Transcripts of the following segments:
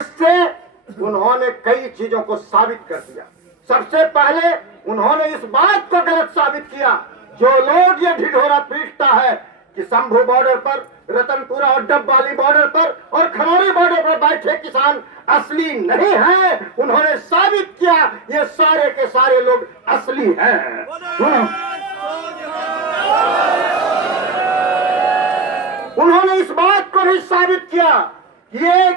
से उन्होंने कई चीजों को साबित कर दिया। सबसे पहले उन्होंने इस बात को गलत साबित किया, जो लोग ये ढिढोरा पीटता है कि शंभू बॉर्डर पर, रतनपुरा और डबवाली बॉर्डर पर और खनौरी बॉर्डर पर बैठे किसान असली नहीं है। उन्होंने साबित किया ये सारे के सारे लोग असली हैं। उन्होंने इस बात को भी साबित किया कि ये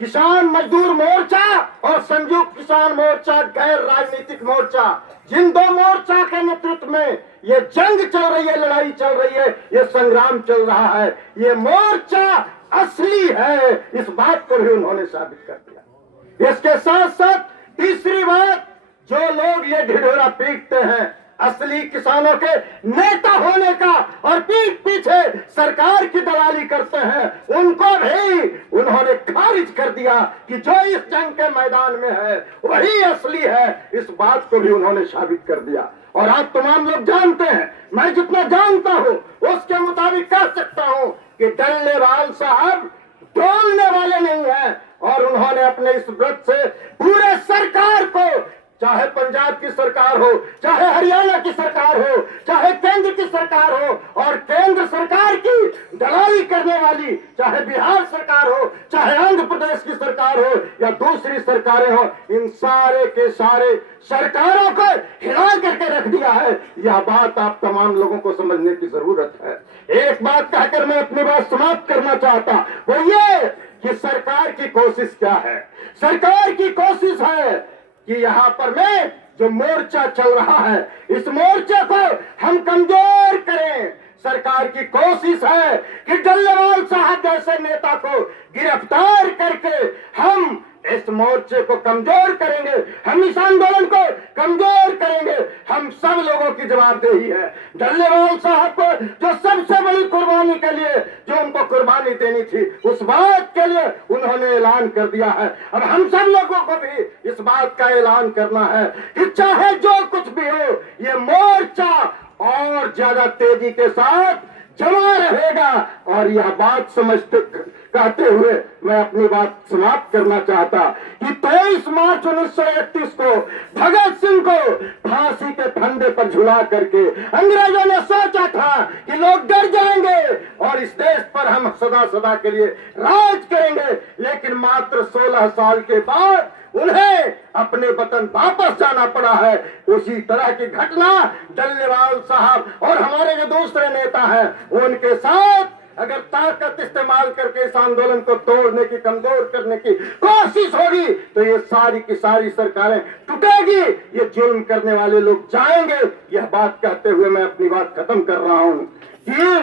किसान मजदूर मोर्चा और संयुक्त किसान मोर्चा गैर राजनीतिक मोर्चा, जिन दो मोर्चा के नेतृत्व में ये जंग चल रही है, लड़ाई चल रही है, ये संग्राम चल रहा है, ये मोर्चा असली है। इस बात को भी उन्होंने साबित कर दिया। इसके साथ साथ तीसरी बात, जो लोग ये ढिढोरा पीटते हैं असली किसानों के नेता होने का और पीठ पीछे सरकार की दलाली करते हैं, उनको भी उन्होंने खारिज कर दिया कि जो इस जंग के मैदान में है वही असली है। इस बात को भी उन्होंने साबित कर दिया। और आप तमाम लोग जानते हैं, मैं जितना जानता हूं उसके मुताबिक कह सकता हूं कि डल्लेवाल साहब डोलने वाले नहीं है। और उन्होंने अपने इस व्रत से पूरे सरकार को, चाहे पंजाब की सरकार हो, चाहे हरियाणा की सरकार हो, चाहे केंद्र की सरकार हो, और केंद्र सरकार की दलाली करने वाली चाहे बिहार सरकार हो, चाहे आंध्र प्रदेश की सरकार हो या दूसरी सरकारें हो, इन सारे के सारे सरकारों को हिला करके रख दिया है। यह बात आप तमाम लोगों को समझने की जरूरत है। एक बात कहकर मैं अपनी बात समाप्त करना चाहता, वो ये कि सरकार की कोशिश क्या है। सरकार की कोशिश है कि यहाँ पर में जो मोर्चा चल रहा है, इस मोर्चे को हम कमजोर करें। सरकार की कोशिश है कि डल्लेवाल साहब जैसे नेता को गिरफ्तार करके हम इस मोर्चे को कमजोर करेंगे, हम इस आंदोलन को कमजोर करेंगे। हम सब लोगों की जवाबदेही है। डल्लेवाल साहब को जो सबसे बड़ी कुर्बानी के लिए जो उनको कुर्बानी देनी थी, उस बात के लिए उन्होंने ऐलान कर दिया है। अब हम सब लोगों को भी इस बात का ऐलान करना है कि चाहे जो कुछ भी हो, ये मोर्चा और ज्यादा तेजी के साथ जमा रहेगा। और यह बात समझते कहते हुए मैं अपनी बात समाप्त करना चाहता कि 23 मार्च 1931 को भगत सिंह को फांसी के फंदे पर झुला करके अंग्रेजों ने सोचा था कि लोग डर जाएंगे और इस देश पर हम सदा सदा के लिए राज करेंगे। लेकिन मात्र 16 साल के बाद उन्हें अपने वतन वापस जाना पड़ा है। उसी तरह की घटना डल्लेवाल साहब और हमारे जो दूसरे नेता हैं उनके साथ अगर ताकत इस्तेमाल करके इस आंदोलन को तोड़ने की, कमजोर करने की कोशिश होगी तो ये सारी की सारी सरकारें टूटेगी, ये जुल्म करने वाले लोग जाएंगे। यह बात कहते हुए मैं अपनी बात खत्म कर रहा हूं कि